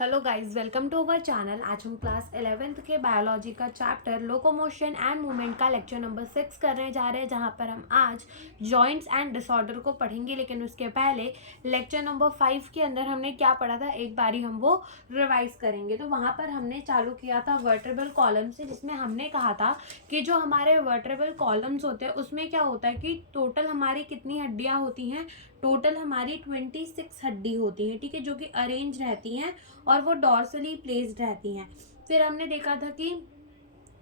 Hello guys, welcome to our channel. आज हम class 11th के बायोलॉजी का चैप्टर लोकोमोशन एंड मूवमेंट का लेक्चर नंबर 6 करने जा रहे हैं, जहां पर हम आज जॉइंट्स एंड डिसऑर्डर को पढ़ेंगे। लेकिन उसके पहले लेक्चर नंबर 5 के अंदर हमने क्या पढ़ा था, एक बारी हम वो रिवाइज करेंगे। तो वहां पर हमने चालू किया था वर्टेब्रल कॉलम से, जिसमें हमने कहा था कि जो हमारे वर्टेब्रल कॉलम्स होते हैं उसमें क्या होता है कि टोटल हमारी कितनी हड्डियां होती हैं। टोटल हमारी 26 हड्डी होती हैं, ठीक है, जो कि अरेंज रहती हैं और वो डॉर्सली प्लेस्ड रहती हैं। फिर हमने देखा था कि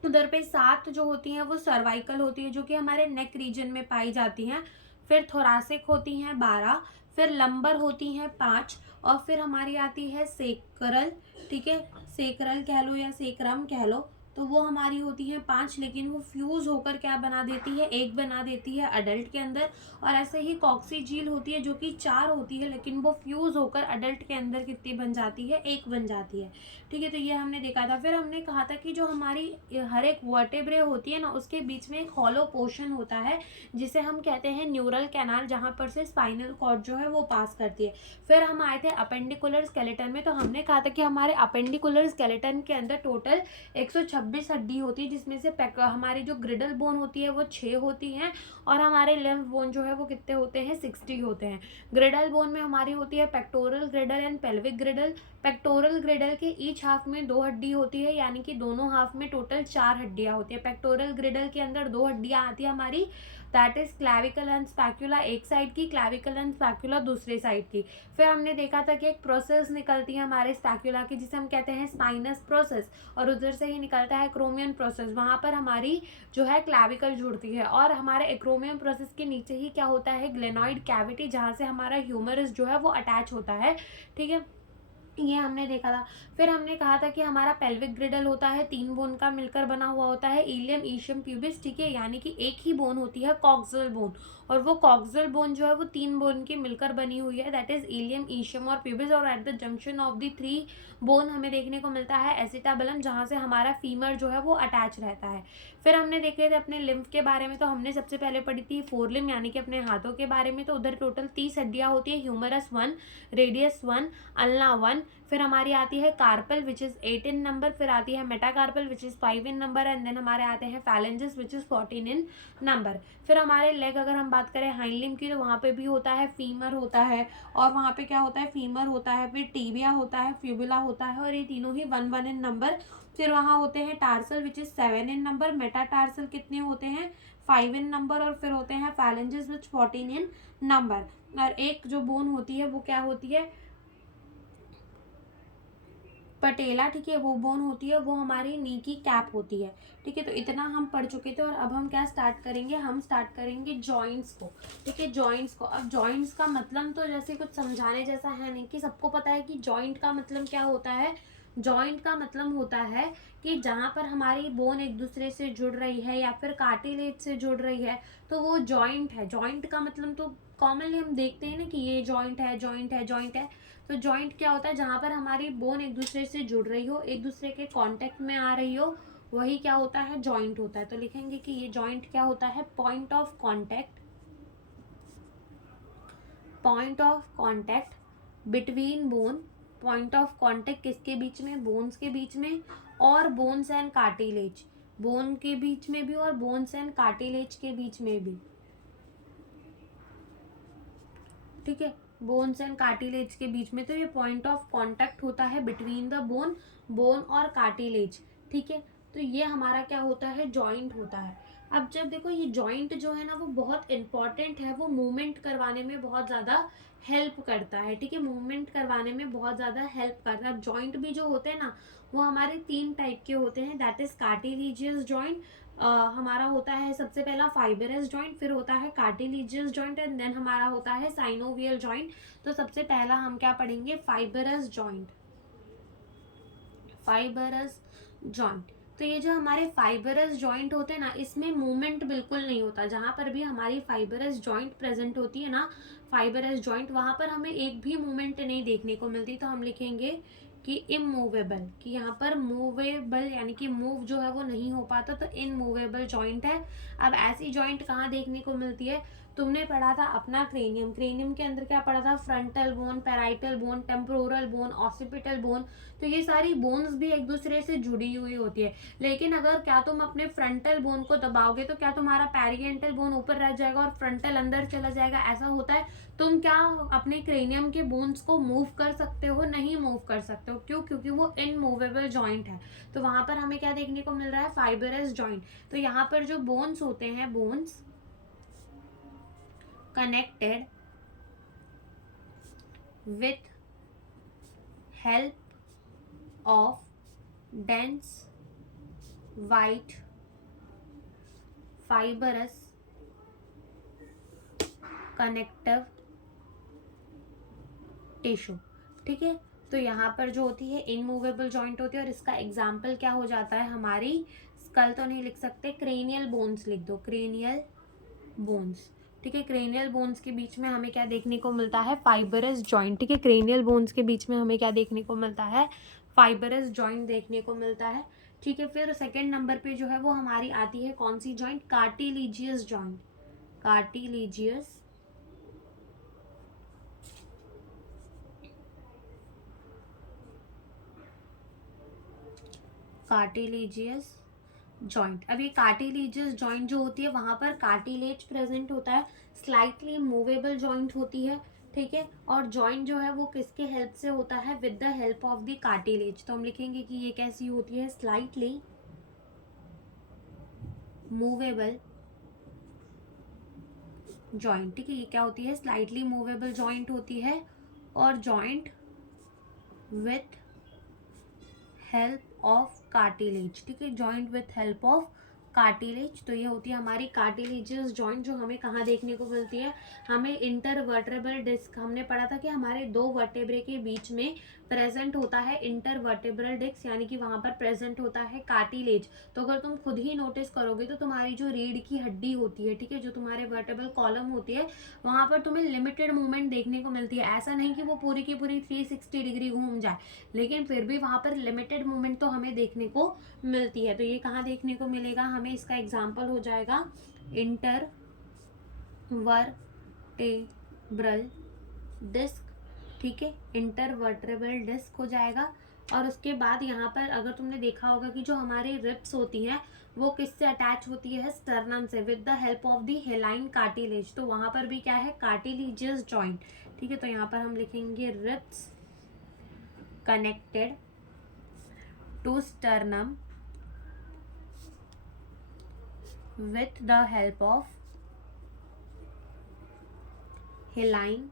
उधर पे 7 जो होती हैं वो सर्वाइकल होती है, जो कि हमारे नेक रीजन में पाई जाती हैं। फिर थोरासिक होती हैं 12, फिर लंबर होती हैं 5, और फिर हमारी आती है सेक्रल, ठीक है, सेक्रल कह लो या सेक्रम कह लो। तो वो हमारी होती है 5, लेकिन वो फ्यूज होकर क्या बना देती है, एक बना देती है अडल्ट के अंदर। और ऐसे ही कॉक्सीजील होती है जो कि 4 होती है, लेकिन वो फ्यूज होकर अडल्ट के अंदर कितनी बन जाती है, एक बन जाती है, ठीक है। तो ये हमने देखा था। फिर हमने कहा था कि जो हमारी हर एक वर्टेब्रे होती है ना, उसके बीच में एक हॉलो पोर्शन होता है जिसे हम कहते हैं न्यूरल कैनाल, जहाँ पर से स्पाइनल कॉर्ड जो है वो पास करती है। फिर हम आए थे अपेंडिकुलर स्केलेटन में। तो हमने कहा था कि हमारे अपेंडिकुलर स्केलेटन के अंदर टोटल 126 हड्डी होती है, जिसमें से हमारी जो ग्रिडल बोन होती है वो 6 होती हैं, और हमारे लेफ्ट बोन जो है वो कितने होते हैं, 60 होते हैं। ग्रिडल बोन में हमारी होती है पेक्टोरल ग्रिडल एंड पेल्विक ग्रिडल। पेक्टोरल ग्रिडल के ईच हाफ में 2 हड्डी होती है, यानी कि दोनों हाफ में टोटल 4 हड्डियां होती है। पेक्टोरल ग्रिडल के अंदर 2 हड्डियां आती है हमारी, दैट इज क्लैविकल एंड स्पैक्यूला एक साइड की, क्लैविकल एंड स्पैक्यूला दूसरे साइड की। फिर हमने देखा था कि एक प्रोसेस निकलती है हमारे स्पैक्यूला की, जिसे हम कहते हैं स्पाइनस प्रोसेस, और उधर से ही निकलता है एक्रोमियन प्रोसेस। वहां पर हमारी जो है क्लैविकल जुड़ती है, और हमारे एक्रोमियन प्रोसेस के नीचे ही क्या होता है, ग्लेनॉइड कैविटी, जहां से हमारा ह्यूमरस जो है वो अटैच होता है, ठीक है। ये हमने देखा था। फिर हमने कहा था कि हमारा पेल्विक ग्रिडल होता है 3 बोन का मिलकर बना हुआ होता है, इलियम, ईशियम, प्यूबिस, ठीक है, यानी कि एक ही बोन होती है कॉक्सियल बोन, और वो कॉक्सियल बोन जो है वो 3 बोन की मिलकर बनी हुई है, दैट इज इलियम, ईशियम और प्यूबिस। और at the junction of the 3 bone हमें देखने को मिलता है एसिटाबलम, जहाँ से हमारा फीमर जो है वो अटैच रहता है। फिर हमने देखे थे अपने लिम्फ के बारे में। तो हमने सबसे पहले पढ़ी थी फोरलिम, यानी कि अपने हाथों के बारे में। तो उधर टोटल 30 हड्डियां होती है, ह्यूमरस 1, रेडियस 1, अल्ना 1। फिर हमारी आती है carpal which is 8 in number, फिर आती है metacarpal which is 5 in number, and then हमारे आते हैं phalanges which is 14 in number. फिर हमारे लेग अगर हम बात करें हाइंड लिम्ब की, तो वहाँ पे भी होता है फीमर होता है, और वहाँ पे क्या होता है, फीमर होता है, फिर टीबिया होता है, फ्यूबुला होता है, और ये तीनों ही 1 1 इन नंबर। फिर वहाँ होते हैं tarsal which is 7 in number, metatarsal कितने होते हैं, 5 इन नंबर, और फिर होते हैं फैलेंजेस विच 14 इन नंबर। और एक जो बोन होती है वो क्या होती है, पटेला, ठीक है, वो बोन होती है, वो हमारी नी की कैप होती है, ठीक है। तो इतना हम पढ़ चुके थे, और अब हम क्या स्टार्ट करेंगे, हम स्टार्ट करेंगे जॉइंट्स को, ठीक है, जॉइंट्स को। अब जॉइंट्स का मतलब तो जैसे कुछ समझाने जैसा है नहीं, कि सबको पता है कि जॉइंट का मतलब क्या होता है। जॉइंट का मतलब होता है कि जहाँ पर हमारी बोन एक दूसरे से जुड़ रही है या फिर कार्टिलेज से जुड़ रही है, तो वो जॉइंट है। जॉइंट का मतलब तो कॉमनली हम देखते हैं ना कि ये जॉइंट है, जॉइंट है, जॉइंट है। तो जॉइंट क्या होता है, जहाँ पर हमारी बोन एक दूसरे से जुड़ रही हो, एक दूसरे के कांटेक्ट में आ रही हो, वही क्या होता है, जॉइंट होता है। तो लिखेंगे कि ये जॉइंट क्या होता है, point of contact, point of contact between bone. Point of contact किसके बीच में, बोन्स के बीच में, और बोन्स एंड कार्टिलेज, बोन के बीच में भी और बोन्स एंड कार्टिलेज के बीच में भी, ठीक है, बोन्स एंड कार्टिलेज के बीच में। तो ये पॉइंट ऑफ कांटेक्ट होता है बिटवीन द बोन, बोन और कार्टिलेज, ठीक है। तो ये हमारा क्या होता है, जॉइंट होता है। अब जब देखो ये जॉइंट जो है ना वो बहुत इंपॉर्टेंट है, वो मूवमेंट करवाने में बहुत ज़्यादा हेल्प करता है, ठीक है, मूवमेंट करवाने में बहुत ज़्यादा हेल्प करता है। अब जॉइंट भी जो होते हैं ना, वो हमारे 3 टाइप के होते हैं, दैट इज कार्टिलेजियस जॉइंट, हमारा होता है सबसे पहला फाइबरस जॉइंट, फिर होता है कार्टिलेजियस जॉइंट, एंड देन हमारा होता है साइनोवियल जॉइंट। तो सबसे पहला हम क्या पढ़ेंगे, फाइबरस जॉइंट, फाइबरस जॉइंट। तो ये जो हमारे फाइबरस जॉइंट होते हैं ना, इसमें मूवमेंट बिल्कुल नहीं होता। जहाँ पर भी हमारी फाइबरस जॉइंट प्रेजेंट होती है ना, फाइबरस जॉइंट, वहाँ पर हमें एक भी मूवमेंट नहीं देखने को मिलती। तो हम लिखेंगे कि इमूवेबल, कि यहाँ पर मूवेबल यानी कि मूव जो है वो नहीं हो पाता, तो इनमूवेबल जॉइंट है। अब ऐसी जॉइंट कहाँ देखने को मिलती है, तुमने पढ़ा था अपना क्रेनियम, क्रेनियम के अंदर क्या पढ़ा था, frontal bone, parietal bone, temporal bone, occipital bone. तो ये सारी बोन्स भी एक दूसरे से जुड़ी हुई होती है। लेकिन अगर क्या तुम अपने फ्रंटल बोन को दबाओगे तो क्या तुम्हारा पैरिएंटल बोन ऊपर रह जाएगा और फ्रंटल अंदर चला जाएगा, ऐसा होता है? तुम क्या अपने क्रेनियम के बोन्स को मूव कर सकते हो? नहीं मूव कर सकते हो। क्यों? क्योंकि वो इनमूवेबल जॉइंट है। तो वहां पर हमें क्या देखने को मिल रहा है, फाइबरस जॉइंट। तो यहाँ पर जो बोन्स होते हैं, bones connected with help of dense white fibrous connective tissue. ठीक है, तो यहाँ पर जो होती है इनमूवेबल जॉइंट होती है, और इसका एग्जाम्पल क्या हो जाता है, हमारी स्कल तो नहीं लिख सकते, क्रेनियल बोन्स लिख दो, क्रेनियल बोन्स। ठीक है, क्रेनियल बोन्स के बीच में हमें क्या देखने को मिलता है, फाइबरस जॉइंट। ठीक है, क्रेनियल बोन्स के बीच में हमें क्या देखने को मिलता है, फाइबरस जॉइंट देखने को मिलता है। ठीक है, फिर सेकंड नंबर पे जो है वो हमारी आती है कौन सी जॉइंट, कार्टिलीजियस जॉइंट। कार्टिलीजियस कार्टिलीजियस जॉइंट। अब ये कार्टिलीजियस जॉइंट जो होती है वहां पर कार्टिलेज प्रेजेंट होता है, स्लाइटली मूवेबल जॉइंट होती है। ठीक है, और जॉइंट जो है वो किसके हेल्प से होता है, with the help of the cartilage. तो हम लिखेंगे कि ये कैसी होती है, स्लाइटली मूवेबल जॉइंट। ठीक है, ये क्या होती है, स्लाइटली मूवेबल जॉइंट होती है, और joint with help of cartilage. ठीक है, joint with help of cartilage. तो ये होती है हमारी कार्टिलेजियस जॉइंट, जो हमें कहाँ देखने को मिलती है, हमें इंटरवर्टेब्रल डिस्क। हमने पढ़ा था कि हमारे दो वर्टेब्रे के बीच में प्रेजेंट होता है इंटरवर्टेब्रल डिस्क, यानी कि वहां पर प्रेजेंट होता है कार्टिलेज। तो अगर तुम खुद ही नोटिस करोगे तो तुम्हारी जो रीढ़ की हड्डी होती है, ठीक है, जो तुम्हारे वर्टेब्रल कॉलम होती है, वहां पर तुम्हें लिमिटेड मूवमेंट देखने को मिलती है। ऐसा नहीं कि वो पूरी की पूरी 360 डिग्री घूम जाए, लेकिन फिर भी वहां पर लिमिटेड मूवमेंट तो हमें देखने को मिलती है। तो ये कहाँ देखने को मिलेगा हमें, इसका एग्जाम्पल हो जाएगा इंटरवर्टेब्रल डिस्क। ठीक है, इंटरवर्टेब्रल डिस्क हो जाएगा। और उसके बाद यहाँ पर अगर तुमने देखा होगा कि जो हमारी रिब्स होती हैं वो किससे अटैच होती है, स्टर्नम से, with the help of the हेलाइन cartilage. तो वहां पर भी क्या है, कार्टिलीजियस जॉइंट। ठीक है, तो यहाँ पर हम लिखेंगे ribs connected to sternum with the help of हेलाइन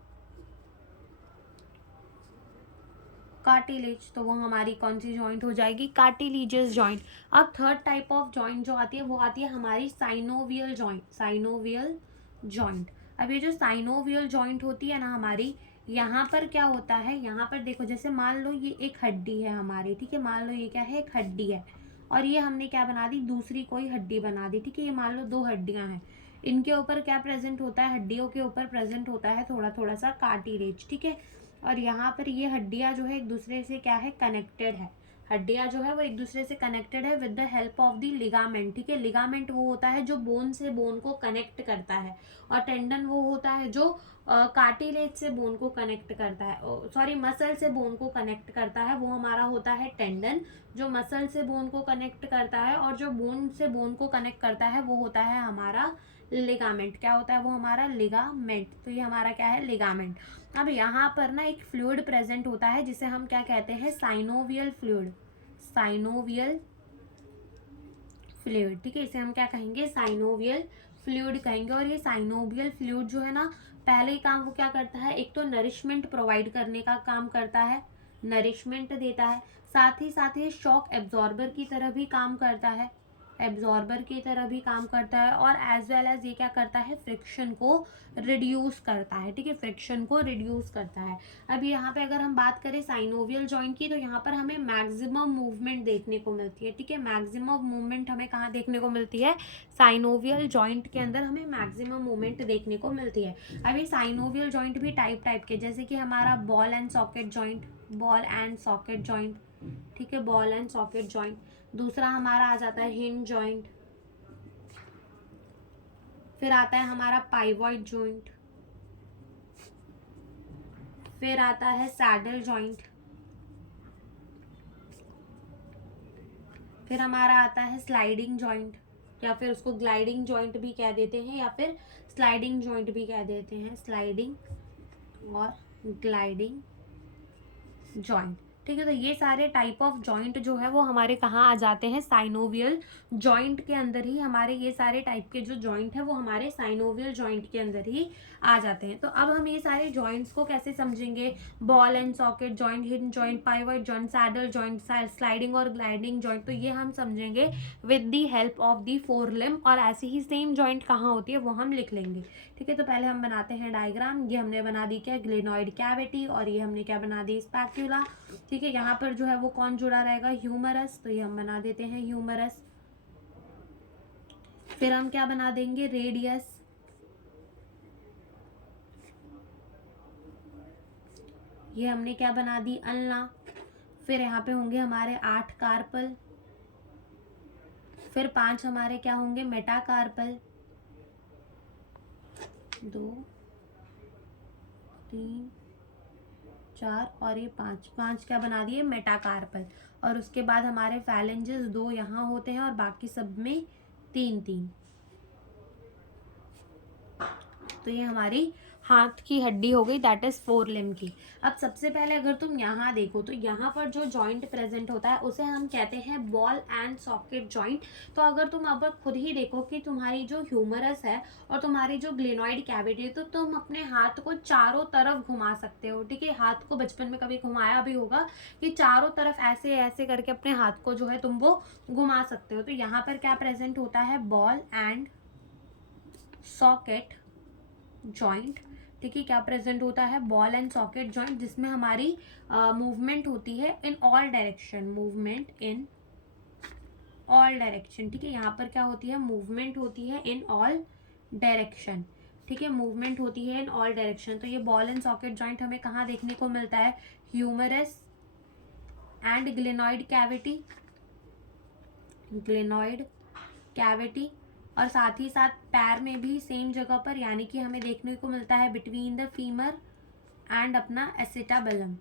cartilage. तो वो हमारी कौन सी जॉइंट हो जाएगी, कार्टिलीजियस जॉइंट। अब थर्ड टाइप ऑफ जॉइंट जो आती है वो आती है हमारी साइनोवियल जॉइंट, साइनोवियल जॉइंट। अब ये जो साइनोवियल जॉइंट होती है ना हमारी, यहाँ पर क्या होता है, यहाँ पर देखो, जैसे मान लो ये एक हड्डी है हमारी, ठीक है, मान लो ये क्या है, एक हड्डी है, और ये हमने क्या बना दी, दूसरी कोई हड्डी बना दी। ठीक है, ये मान लो दो हड्डियां हैं, इनके ऊपर क्या प्रेजेंट होता है, हड्डियों के ऊपर प्रेजेंट होता है थोड़ा थोड़ा सा कार्टिलेज। ठीक है, और यहाँ पर ये हड्डियां जो है एक दूसरे से क्या है, कनेक्टेड है। हड्डियां जो है वो एक दूसरे से कनेक्टेड है with the help of the ligament. ठीक है, लिगामेंट वो होता है जो बोन से बोन को कनेक्ट करता है, और टेंडन वो होता है जो कार्टिलेज से बोन को कनेक्ट करता है, सॉरी, मसल से बोन को कनेक्ट करता है, वो हमारा होता है टेंडन, जो मसल से बोन को कनेक्ट करता है। और जो बोन से बोन को कनेक्ट करता है वो होता है हमारा लिगामेंट। क्या होता है वो, हमारा लिगामेंट। तो ये हमारा क्या है, लिगामेंट। अब यहाँ पर ना एक फ्लूइड प्रेजेंट होता है जिसे हम क्या कहते हैं, साइनोवियल फ्लूइड, साइनोवियल फ्लूइड। ठीक है, इसे हम क्या कहेंगे, साइनोवियल फ्लूइड कहेंगे। और ये साइनोवियल फ्लूइड जो है ना, पहले ही काम वो क्या करता है, एक तो नरिशमेंट प्रोवाइड करने का काम करता है, नरिशमेंट देता है, साथ ही शॉक एब्जॉर्बर की तरह भी काम करता है, एब्जॉर्बर की तरह भी काम करता है, और एज वेल एज ये क्या करता है, फ्रिक्शन को रिड्यूस करता है। ठीक है, फ्रिक्शन को रिड्यूस करता है। अब यहाँ पे अगर हम बात करें साइनोवियल जॉइंट की, तो यहाँ पर हमें मैक्सिमम मूवमेंट देखने को मिलती है। ठीक है, मैक्सिमम मूवमेंट हमें कहाँ देखने को मिलती है, साइनोवियल जॉइंट के अंदर हमें मैक्सिमम मूवमेंट देखने को मिलती है। अब ये साइनोवियल जॉइंट भी टाइप के, जैसे कि हमारा ball and socket joint, ball and socket joint. ठीक है, बॉल एंड सॉकेट जॉइंट। दूसरा हमारा आ जाता है हिंज जॉइंट, फिर आता है हमारा पाइवॉइड जॉइंट, फिर आता है सैडल जॉइंट, फिर हमारा आता है स्लाइडिंग जॉइंट, या फिर उसको ग्लाइडिंग जॉइंट भी कह देते हैं, या फिर स्लाइडिंग जॉइंट भी कह देते हैं, स्लाइडिंग और ग्लाइडिंग जॉइंट। ठीक है, तो ये सारे टाइप ऑफ जॉइंट जो है वो हमारे कहाँ आ जाते हैं, साइनोवियल जॉइंट के अंदर ही। हमारे ये सारे टाइप के जो जॉइंट है वो हमारे साइनोवियल जॉइंट के अंदर ही आ जाते हैं। तो अब हम ये सारे जॉइंट्स को कैसे समझेंगे, ball and socket joint, hidden joint, pivot joint, saddle joint, sliding और ग्लाइडिंग जॉइंट, तो ये हम समझेंगे with the help of the four limb. और ऐसी ही सेम जॉइंट कहाँ होती है वो हम लिख लेंगे। ठीक है, तो पहले हम बनाते हैं डायग्राम। ये हमने बना दी क्या, ग्लेनॉइड कैविटी, और ये हमने क्या बना दी, स्पैक्यूला। ठीक है, यहाँ पर जो है वो कौन जुड़ा रहेगा, ह्यूमरस, तो ये हम बना देते हैं ह्यूमरस। फिर हम क्या बना देंगे, रेडियस, ये हमने क्या बना दी, अल्ना। फिर यहाँ पे होंगे हमारे 8 कार्पल, फिर 5 हमारे क्या होंगे, मेटाकार्पल, 2 3 4 और ये 5 क्या बना दिए, मेटाकार्पल। और उसके बाद हमारे फैलेंजेस 2 यहाँ होते हैं और बाकी सब में 3 तो ये हमारी हाथ की हड्डी हो गई, दैट इज फोर लिम्ब की। अब सबसे पहले अगर तुम यहाँ देखो तो यहाँ पर जो जॉइंट प्रेजेंट होता है उसे हम कहते हैं बॉल एंड सॉकेट जॉइंट। तो अगर तुम अब खुद ही देखो कि तुम्हारी जो ह्यूमरस है और तुम्हारी जो ग्लेनॉइड कैविटी है, तो तुम अपने हाथ को चारों तरफ घुमा सकते हो। ठीक है, हाथ को बचपन में कभी घुमाया भी होगा कि चारों तरफ ऐसे ऐसे करके अपने हाथ को जो है तुम वो घुमा सकते हो। तो यहाँ पर क्या प्रेजेंट होता है, बॉल एंड सॉकेट जॉइंट। ठीक है, क्या प्रेजेंट होता है, बॉल एंड सॉकेट जॉइंट, जिसमें हमारी मूवमेंट होती है in all direction, movement in all direction. ठीक है, यहाँ पर क्या होती है, मूवमेंट होती है इन ऑल डायरेक्शन। ठीक है, मूवमेंट होती है इन ऑल डायरेक्शन। तो ये बॉल एंड सॉकेट जॉइंट हमें कहाँ देखने को मिलता है, humerus and glenoid cavity, glenoid cavity. और साथ ही साथ पैर में भी सेम जगह पर, यानी कि हमें देखने को मिलता है बिटवीन द फीमर एंड अपना एसिटाबुलम,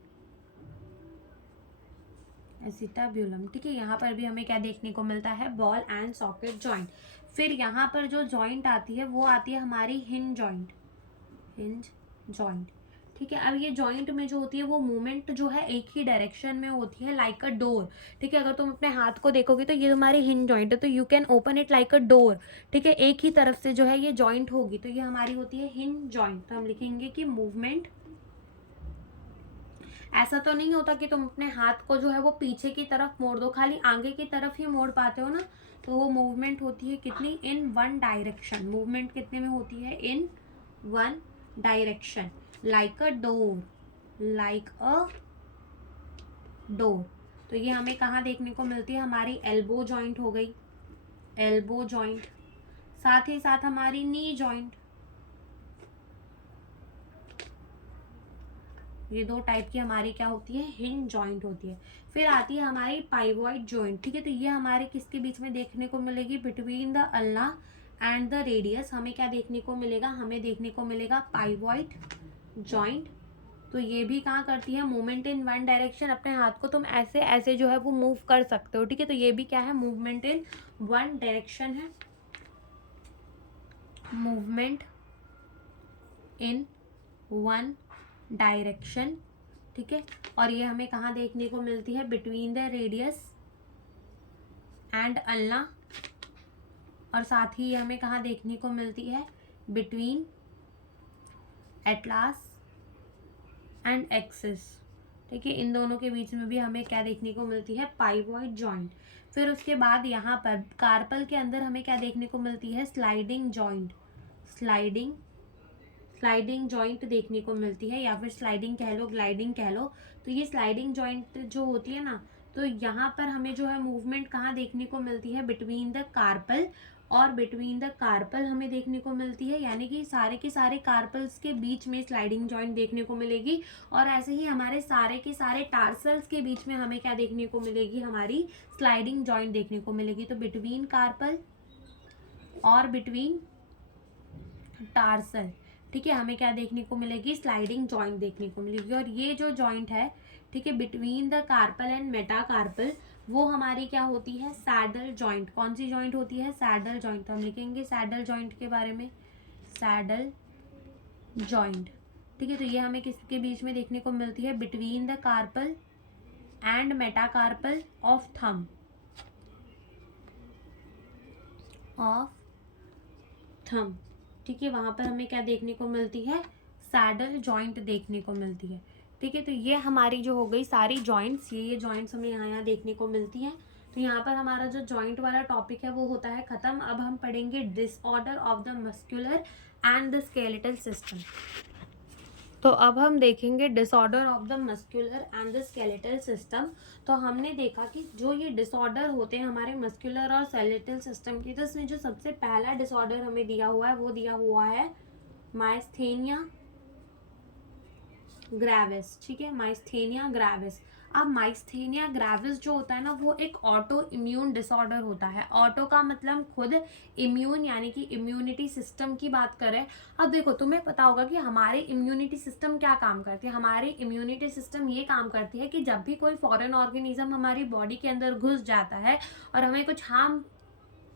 एसिटाब्यूलम। ठीक है, यहाँ पर भी हमें क्या देखने को मिलता है, बॉल एंड सॉकेट जॉइंट। फिर यहाँ पर जो जॉइंट आती है वो आती है हमारी हिंज जॉइंट, हिंज जॉइंट। ठीक है, अब ये जॉइंट में जो होती है वो मूवमेंट जो है एक ही डायरेक्शन में होती है, लाइक अ डोर। ठीक है, अगर तुम अपने हाथ को देखोगे तो ये तुम्हारी हिंज जॉइंट है, तो you can open it like a door. ठीक है, एक ही तरफ से जो है ये जॉइंट होगी, तो ये हमारी होती है हिंज जॉइंट। तो हम लिखेंगे कि मूवमेंट, ऐसा तो नहीं होता कि तुम अपने हाथ को जो है वो पीछे की तरफ मोड़ दो, खाली आगे की तरफ ही मोड़ पाते हो ना, तो वो मूवमेंट होती है कितनी, इन वन डायरेक्शन। मूवमेंट कितने में होती है, in one direction, like a door, like a door. तो ये हमें कहाँ देखने को मिलती है, हमारी एल्बो जॉइंट हो गई, एल्बो जॉइंट। साथ ही साथ हमारी नी जॉइंट, ये 2 टाइप की हमारी क्या होती है, हिंज जॉइंट होती है। फिर आती है हमारी पाइवॉइड जॉइंट। ठीक है, तो ये हमारे किसके बीच में देखने को मिलेगी, between the ulna and the radius. हमें क्या देखने को मिलेगा, हमें देखने को मिलेगा पाइवॉइड जॉइंट। तो ये भी कहाँ करती है, मूवमेंट इन वन डायरेक्शन। अपने हाथ को तुम ऐसे ऐसे जो है वो मूव कर सकते हो। ठीक है, तो ये भी क्या है, मूवमेंट इन वन डायरेक्शन है, मूवमेंट इन वन डायरेक्शन। ठीक है, और ये हमें कहाँ देखने को मिलती है, between the radius and ulna. और साथ ही ये हमें कहाँ देखने को मिलती है, बिटवीन एटलास एंड एक्सिस। ठीक है, इन दोनों के बीच में भी हमें क्या देखने को मिलती है, पाइवॉइड जॉइंट। फिर उसके बाद यहाँ पर कार्पल के अंदर हमें क्या देखने को मिलती है, sliding joint, sliding sliding joint देखने को मिलती है, या फिर स्लाइडिंग कह लो, ग्लाइडिंग कह लो। तो ये स्लाइडिंग जॉइंट जो होती है ना, तो यहाँ पर हमें जो है मूवमेंट कहाँ देखने को मिलती है, बिटवीन द कार्पल, और बिटवीन द कार्पल हमें देखने को मिलती है, यानी कि सारे के सारे कार्पल्स के बीच में स्लाइडिंग जॉइंट देखने को मिलेगी। और ऐसे ही हमारे सारे के सारे टार्सल्स के बीच में हमें क्या देखने को मिलेगी, हमारी स्लाइडिंग जॉइंट देखने को मिलेगी। तो बिटवीन कार्पल और बिटवीन टार्सल, ठीक है, हमें क्या देखने को मिलेगी, स्लाइडिंग जॉइंट देखने को मिलेगी। और ये जो जॉइंट है, ठीक है, between the carpal and metacarpal, वो हमारी क्या होती है, सैडल जॉइंट। कौन सी जॉइंट होती है, सैडल जॉइंट। तो हम लिखेंगे सैडल जॉइंट के बारे में, सैडल जॉइंट, ठीक है। तो ये हमें किसके बीच में देखने को मिलती है, between the carpal and metacarpal of thumb, of thumb, ठीक है। वहां पर हमें क्या देखने को मिलती है, सैडल जॉइंट देखने को मिलती है, ठीक है। तो ये हमारी जो हो गई सारी जॉइंट्स, ये जॉइंट्स हमें यहाँ देखने को मिलती हैं। तो यहाँ पर हमारा जो जॉइंट वाला टॉपिक है वो होता है खत्म। अब हम पढ़ेंगे disorder of the muscular and the skeletal system. तो अब हम देखेंगे disorder of the muscular and the skeletal system. तो हमने देखा कि जो ये डिसऑर्डर होते हैं हमारे मस्कुलर और स्केलेटल सिस्टम के, तो इसमें जो सबसे पहला डिसऑर्डर हमें दिया हुआ है वो दिया हुआ है माइस्थेनिया ग्रेविस, ठीक है, माइस्थेनिया ग्रेविस। अब माइस्थेनिया ग्रेविस जो होता है ना, वो एक ऑटो इम्यून डिसऑर्डर होता है। ऑटो का मतलब खुद, इम्यून यानी कि इम्यूनिटी सिस्टम की बात करें। अब देखो, तुम्हें पता होगा कि हमारी इम्यूनिटी सिस्टम क्या काम करती है। हमारी इम्यूनिटी सिस्टम ये काम करती है कि जब भी कोई फॉरेन ऑर्गेनिज्म हमारी बॉडी के अंदर घुस जाता है और हमें कुछ हार्म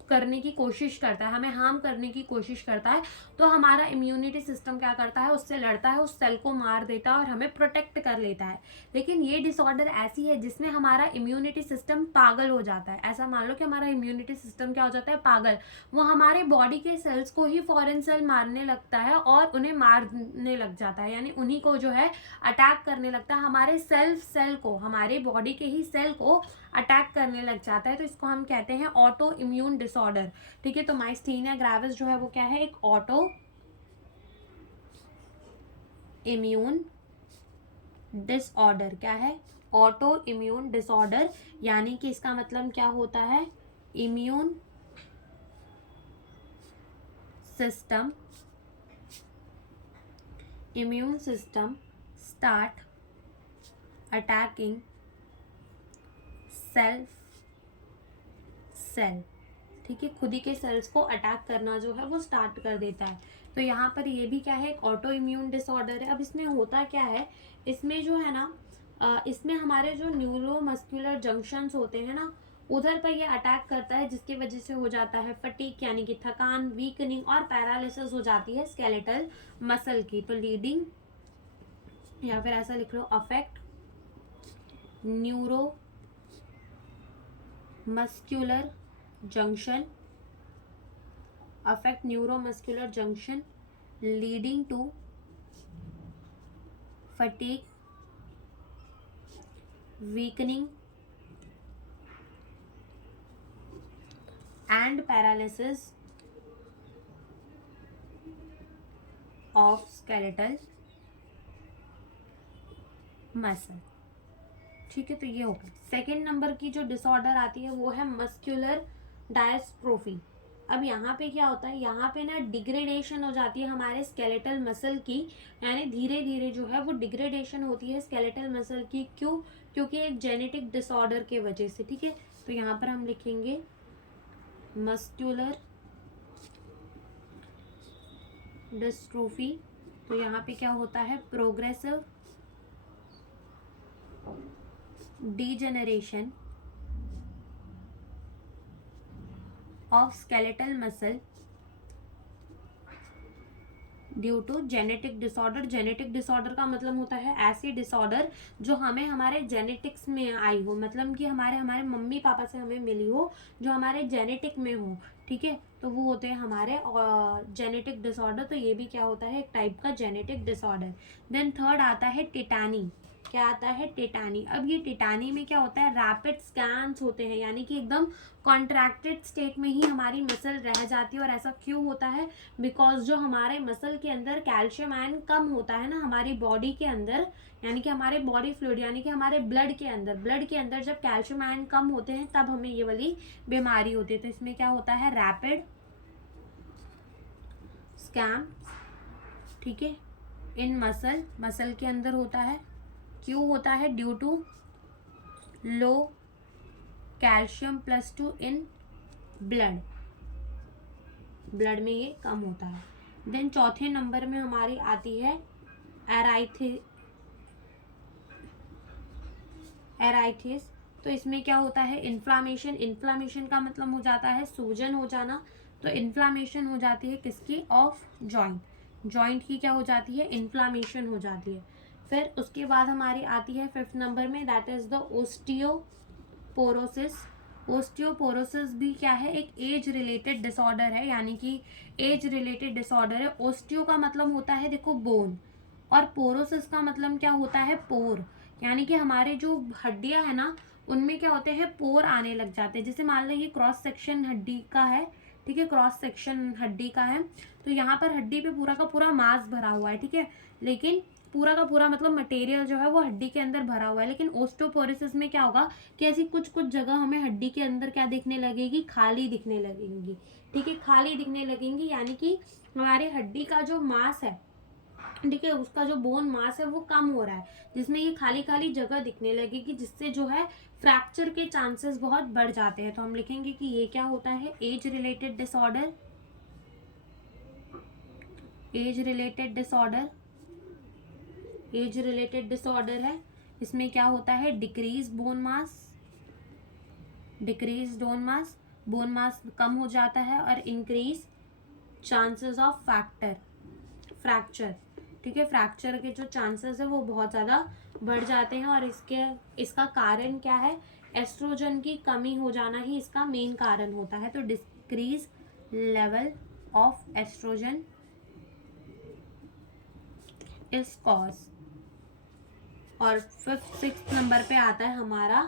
करने की कोशिश करता है, हमें हार्म करने की कोशिश करता है, तो हमारा इम्यूनिटी सिस्टम क्या करता है, उससे लड़ता है, उस सेल को मार देता है और हमें प्रोटेक्ट कर लेता है। लेकिन ये डिसऑर्डर ऐसी है जिसमें हमारा इम्यूनिटी सिस्टम पागल हो जाता है। ऐसा मान लो कि हमारा इम्यूनिटी सिस्टम क्या हो जाता है, पागल। वो हमारे बॉडी के सेल्स को ही फॉरेन सेल मारने लगता है और उन्हें मारने लग जाता है, यानी उन्हीं को जो है अटैक करने लगता है, हमारे सेल्फ सेल को, हमारे बॉडी के ही सेल को अटैक करने लग जाता है। तो इसको हम कहते हैं ऑटो इम्यून डिसऑर्डर, ठीक है। तो माइस्थेनिया ग्रेविस जो है वो क्या है, एक ऑटो इम्यून डिसऑर्डर। क्या है, ऑटो इम्यून डिसऑर्डर, यानी कि इसका मतलब क्या होता है, immune system start attacking self cell, ठीक है, खुद ही के सेल्स को अटैक करना जो है वो स्टार्ट कर देता है। तो यहाँ पर ये भी क्या है, एक ऑटो इम्यून डिसऑर्डर है। अब इसमें होता क्या है, इसमें जो है ना, इसमें हमारे जो न्यूरोमस्कुलर जंक्शंस होते हैं ना, उधर पर ये अटैक करता है, जिसकी वजह से हो जाता है फटीग यानी कि थकान, वीकनिंग और पैरालिसिस हो जाती है स्केलेटल मसल की। तो लीडिंग, या फिर ऐसा लिख लो, affect neuromuscular junction, affect neuromuscular junction leading to fatigue, weakening and paralysis of skeletal muscle, ठीक है। तो ये हो गया। सेकेंड नंबर की जो डिसऑर्डर आती है वो है मस्कुलर डायस्ट्रोफी। अब यहाँ पे क्या होता है, यहाँ पे ना डिग्रेडेशन हो जाती है हमारे स्केलेटल मसल की, यानी धीरे धीरे जो है वो डिग्रेडेशन होती है स्केलेटल मसल की। क्यों, क्योंकि एक जेनेटिक डिसऑर्डर के वजह से, ठीक है। तो यहाँ पर हम लिखेंगे मस्कुलर डिस्ट्रोफी। तो यहाँ पे क्या होता है, progressive degeneration of skeletal muscle due to genetic disorder. Genetic disorder का मतलब होता है ऐसी डिसऑर्डर जो हमें हमारे जेनेटिक्स में आई हो, मतलब कि हमारे मम्मी पापा से हमें मिली हो, जो हमारे जेनेटिक में हो, ठीक है। तो वो होते हैं हमारे जेनेटिक डिसऑर्डर। तो ये भी क्या होता है, एक टाइप का जेनेटिक डिसऑर्डर। देन थर्ड आता है टिटानी। क्या आता है, टिटानी। अब ये टिटानी में क्या होता है, रैपिड स्कैन्स होते हैं, यानी कि एकदम कॉन्ट्रैक्टेड स्टेट में ही हमारी मसल रह जाती है। और ऐसा क्यों होता है, बिकॉज जो हमारे मसल के अंदर कैल्शियम आयन कम होता है ना हमारी बॉडी के अंदर, यानी कि हमारे बॉडी फ्लूइड यानी कि हमारे ब्लड के अंदर जब कैल्शियम आयन कम होते हैं तब हमें ये वाली बीमारी होती है। तो इसमें क्या होता है, रैपिड स्कैन, ठीक है, इन मसल के अंदर होता है। क्यों होता है, due to low calcium +2 in blood में ये कम होता है, देन चौथे नंबर में हमारी आती है एराइथिस। तो इसमें क्या होता है, इन्फ्लामेशन। इन्फ्लामेशन का मतलब हो जाता है सूजन हो जाना। तो इन्फ्लामेशन हो जाती है किसकी, ऑफ जॉइंट, जॉइंट की क्या हो जाती है, इन्फ्लामेशन हो जाती है। फिर उसके बाद हमारी आती है 5th नंबर में, that is the osteoporosis. Osteoporosis भी क्या है, एक एज रिलेटेड डिसऑर्डर है, यानी कि एज रिलेटेड डिसऑर्डर है। ओस्टियो का मतलब होता है देखो बोन, और पोरोसिस का मतलब क्या होता है, पोर, यानी कि हमारे जो हड्डियां है ना उनमें क्या होते हैं, पोर आने लग जाते हैं। जैसे मान लो ये क्रॉस सेक्शन हड्डी का है, ठीक है, क्रॉस सेक्शन हड्डी का है, तो यहाँ पर हड्डी पे पूरा का पूरा मांस भरा हुआ है, ठीक है, लेकिन पूरा का पूरा मतलब मटेरियल जो है वो हड्डी के अंदर भरा हुआ है। लेकिन ओस्टियोपोरोसिस में क्या होगा कि ऐसी कुछ कुछ जगह हमें हड्डी के अंदर क्या दिखने लगेगी, खाली दिखने लगेंगी, ठीक है, खाली दिखने लगेंगी, यानी कि हमारे हड्डी का जो मांस है, ठीक है, उसका जो बोन मास है वो कम हो रहा है, जिसमें ये खाली खाली जगह दिखने लगेगी, जिससे जो है फ्रैक्चर के चांसेस बहुत बढ़ जाते हैं। तो हम लिखेंगे कि ये क्या होता है, age related disorder, age related disorder, age related disorder है। इसमें क्या होता है, decrease bone mass, decrease bone mass कम हो जाता है, और इंक्रीज चांसेस ऑफ फ्रैक्चर, ठीक है, फ्रैक्चर के जो चांसेस है वो बहुत ज़्यादा बढ़ जाते हैं। और इसका कारण क्या है, एस्ट्रोजन की कमी हो जाना ही इसका मेन कारण होता है। तो decrease level of oestrogen is cause. और 5th 6th नंबर पे आता है हमारा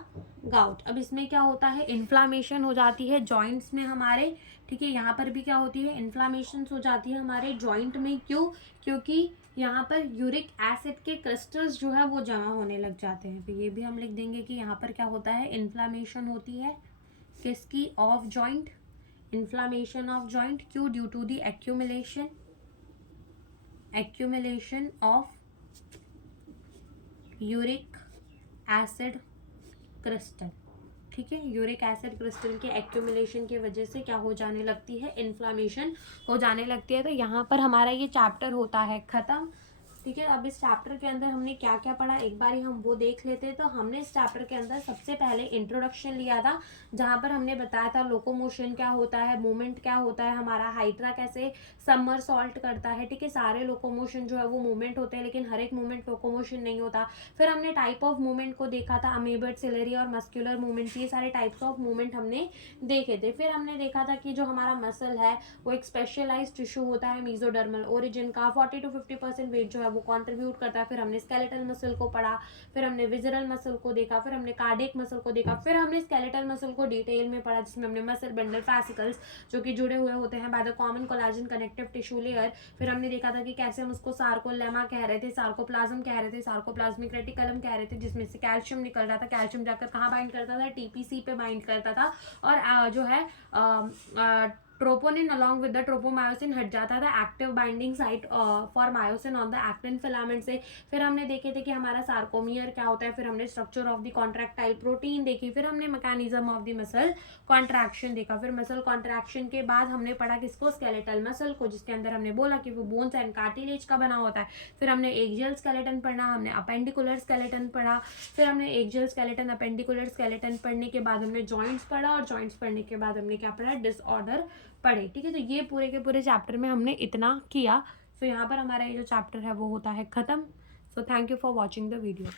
गाउट। अब इसमें क्या होता है, इन्फ्लामेशन हो जाती है जॉइंट्स में हमारे, ठीक है, यहाँ पर भी क्या होती है, इन्फ्लामेशन हो जाती है हमारे जॉइंट में। क्यों, क्योंकि यहाँ पर यूरिक एसिड के क्रिस्टल्स जो है वो जमा होने लग जाते हैं। तो ये भी हम लिख देंगे कि यहाँ पर क्या होता है, इन्फ्लामेशन होती है किसकी, of joint, inflammation of joint. क्यों, due to the accumulation of uric acid crystal, ठीक है, यूरिक एसिड क्रिस्टल के एक्यूमुलेशन की वजह से क्या हो जाने लगती है, इन्फ्लामेशन हो जाने लगती है। तो यहाँ पर हमारा ये चैप्टर होता है खत्म, ठीक है। अब इस चैप्टर के अंदर हमने क्या क्या पढ़ा एक बार ही हम वो देख लेते हैं। तो हमने इस चैप्टर के अंदर सबसे पहले इंट्रोडक्शन लिया था, जहाँ पर हमने बताया था लोकोमोशन क्या होता है, मूवमेंट क्या होता है, हमारा हाइड्रा कैसे समरसॉल्ट करता है, ठीक है, सारे लोकोमोशन जो है वो मूवमेंट होते हैं, लेकिन हर एक मूवमेंट लोकोमोशन नहीं होता। फिर हमने टाइप ऑफ मूवमेंट को देखा था, अमीबेड, सिलेरी और मस्कुलर मूवमेंट, ये सारे टाइप्स ऑफ मूवमेंट हमने देखे थे। फिर हमने देखा था कि जो हमारा मसल है वो एक स्पेशलाइज्ड टिश्यू होता है मेसोडर्मल ओरिजिन का, 40 to 50% वेट जो है वो कंट्रीब्यूट करता है। फिर हमने स्केलेटल मसल को पढ़ा, फिर हमने विजरल मसल को देखा, फिर हमने कार्डियक मसल को देखा, फिर हमने स्केलेटल मसल को डिटेल में पढ़ा, जिसमें हमने मसल बंडल फैसिकल्स जो कि जुड़े हुए होते हैं by the common collagen connective tissue layer. फिर हमने देखा था कि कैसे हम उसको सार्कोलेमा कह रहे थे, सार्कोप्लाज्म कह रहे थे, सार्कोप्लाज्मिक रेटिकुलम कह रहे थे, जिसमें से कैल्शियम निकल रहा था। कैल्शियम जाकर कहाँ बाइंड करता था, टीपीसी पे बाइंड करता था, और जो है troponin along with the tropomyosin हट जाता था active binding site for myosin on the actin filament से। फिर हमने देखे थे कि हमारा सार्कोमियर क्या होता है, फिर हमने structure of the contractile protein देखी, फिर हमने mechanism of the muscle contraction देखा। फिर मसल कॉन्ट्रैक्शन के बाद हमने पढ़ा किसको, स्केलेटल मसल को, जिसके अंदर हमने बोला कि वो बोन्स एंड कार्टिलेज का बना होता है। फिर हमने एक्सियल स्केलेटन पढ़ा, हमने अपेंडिकुलर स्केलेटन पढ़ा, फिर हमने एक्सियल स्केलेटन अपेंडिकुलर स्केलेटन पढ़ने के बाद हमने जॉइंट्स पढ़ा, और जॉइंट्स पढ़ने के बाद हमने क्या पढ़ा, डिसऑर्डर पढ़े, ठीक है। तो ये पूरे के पूरे चैप्टर में हमने इतना किया। तो यहाँ पर हमारा ये जो चैप्टर है वो होता है खत्म। So thank you for watching the video.